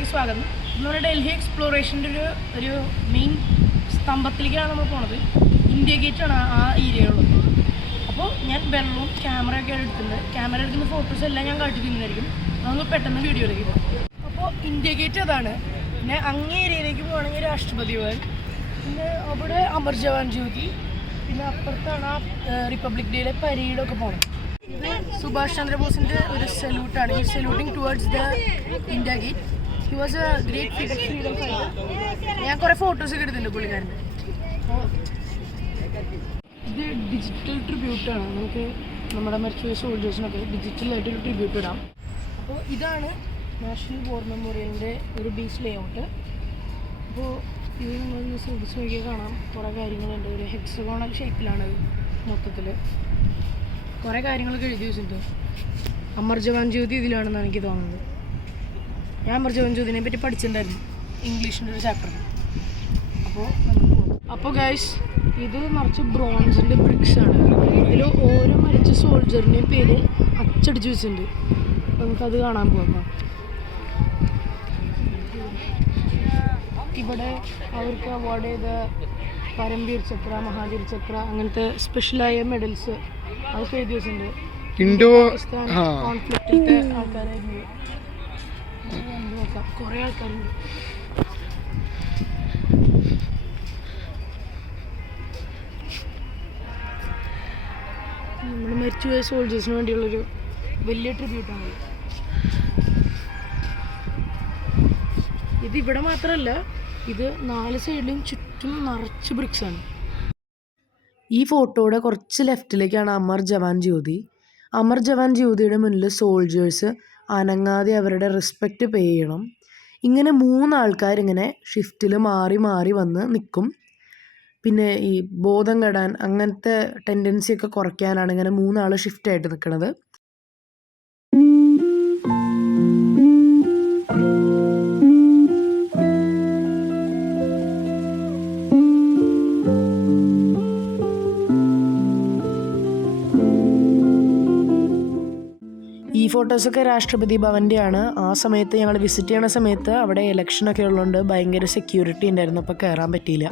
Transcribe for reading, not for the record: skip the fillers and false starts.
വീഡിയോയിലേക്ക് സ്വാഗതം. നമ്മുടെ ഡൽഹി എക്സ്പ്ലോറേഷൻ്റെ ഒരു മെയിൻ സ്തംഭത്തിലേക്കാണ് നമ്മൾ പോണത്. ഇന്ത്യ ഗേറ്റാണ് ആ ഏരിയയുള്ളത്. അപ്പോൾ ഞാൻ വെള്ളവും ക്യാമറയൊക്കെ ക്യാമറ എടുക്കുന്ന ഫോട്ടോസ് എല്ലാം ഞാൻ കാട്ടിക്കുന്നതായിരിക്കും. നമുക്ക് പെട്ടെന്ന് വീഡിയോയിലേക്ക് പോകാം. അപ്പോൾ ഇന്ത്യ ഗേറ്റ് അതാണ്. പിന്നെ അങ്ങേ ഏരിയയിലേക്ക് പോകുകയാണെങ്കിൽ രാഷ്ട്രപതി ഭവൻ, പിന്നെ അവിടെ അമർ ജവാൻ ജ്യോതി, പിന്നെ അപ്പുറത്താണ് ആ റിപ്പബ്ലിക് ഡേയിലെ പരേഡൊക്കെ പോകണം. ഇത് സുഭാഷ് ചന്ദ്രബോസിൻ്റെ ഒരു സല്യൂട്ടാണ്. ഈ saluting towards the India Gate. He was a great freedom fighter. ഞാൻ കുറേ ഫോട്ടോസൊക്കെ എടുത്തിട്ടുണ്ട് പുള്ളിക്കാരൻ്റെ. അപ്പോൾ ഇത് ഡിജിറ്റൽ ട്രിബ്യൂട്ടാണ്. നമുക്ക് നമ്മുടെ മരിച്ചുപോയ സോൾജേഴ്സിനൊക്കെ ഡിജിറ്റലായിട്ടൊരു ട്രിബ്യൂട്ട് ഇടാം. അപ്പോൾ ഇതാണ് നാഷണൽ വാർ മെമ്മോറിയലിൻ്റെ ഒരു ബേസ് ലേ ഔട്ട്. അപ്പോൾ ഇത് നമ്മളൊന്ന് ശ്രദ്ധിച്ച് നോക്കിയാൽ കാണാം, കുറേ കാര്യങ്ങളുണ്ട്. ഒരു ഹെക്സഗോണൽ ഷേപ്പിലാണ് മൊത്തത്തിൽ. കുറേ കാര്യങ്ങളൊക്കെ എഴുതി വെച്ചിട്ടുണ്ട്. അമർ ജവാൻ ജ്യോതി ഇതിലാണെന്നാണ് എനിക്ക് തോന്നുന്നത്. ഞാൻ അമർ ജവാൻ ജ്യോതിനെ പറ്റി പഠിച്ചിട്ടുണ്ടായിരുന്നു ഇംഗ്ലീഷിൻ്റെ ഒരു ചാപ്റ്ററിൽ. അപ്പോൾ ഗൈസ്, ഇത് നിറച്ച് ബ്രോൺസിൻ്റെ ബ്രിക്സാണ്. ഇതിൽ ഓരോ മരിച്ച സോൾജറിൻ്റെയും പേര് അച്ചടിച്ച് വെച്ചിട്ടുണ്ട്. നമുക്കത് കാണാൻ പോകാം. ഇവിടെ അവർക്ക് അവാർഡ് ചെയ്ത പരംവീർ ചക്ര, മഹാവീർ ചക്ര, അങ്ങനത്തെ സ്പെഷ്യലായ മെഡൽസ് അതൊക്കെ എഴുതി വെച്ചിട്ടുണ്ട്. പാകിസ്ഥാൻ കോൺഫ്ലിക്റ്റിലത്തെ ആൾക്കാരായിരുന്നു. നോക്കാം, കുറേ ആൾക്കാരുണ്ട്. നമ്മൾ മരിച്ചുപോയ സോൾജേഴ്സിന് വേണ്ടിയുള്ളൊരു വലിയ ട്രിബ്യൂട്ടാണ്. ഇത് ഇവിടെ മാത്രമല്ല, ഇത് 4 സൈഡിലും ചുറ്റും നിറച്ച് ബ്രിക്സാണ്. ഈ ഫോട്ടോയുടെ കുറച്ച് ലെഫ്റ്റിലേക്കാണ് അമർ ജവാൻ ജ്യോതി. അമർ ജവാൻ ജ്യോതിയുടെ മുന്നിൽ സോൾജേഴ്സ് അനങ്ങാതെ അവരുടെ റെസ്പെക്റ്റ് പേ ചെയ്യണം. ഇങ്ങനെ 3 ആൾക്കാരിങ്ങനെ ഷിഫ്റ്റിൽ മാറി മാറി വന്ന് നിൽക്കും. പിന്നെ ഈ ബോധം കെടാൻ അങ്ങനത്തെ ടെൻഡൻസിയൊക്കെ കുറയ്ക്കാനാണ് ഇങ്ങനെ 3 ആൾ ഷിഫ്റ്റായിട്ട് നിൽക്കുന്നത്. ഈ ഫോട്ടോസൊക്കെ രാഷ്ട്രപതി ഭവൻ്റെയാണ്. ആ സമയത്ത് ഞങ്ങൾ വിസിറ്റ് ചെയ്യണ സമയത്ത് അവിടെ ഇലക്ഷനൊക്കെ ഉള്ളതുകൊണ്ട് ഭയങ്കര സെക്യൂരിറ്റി ഉണ്ടായിരുന്നു. അപ്പോൾ കയറാൻ പറ്റിയില്ല.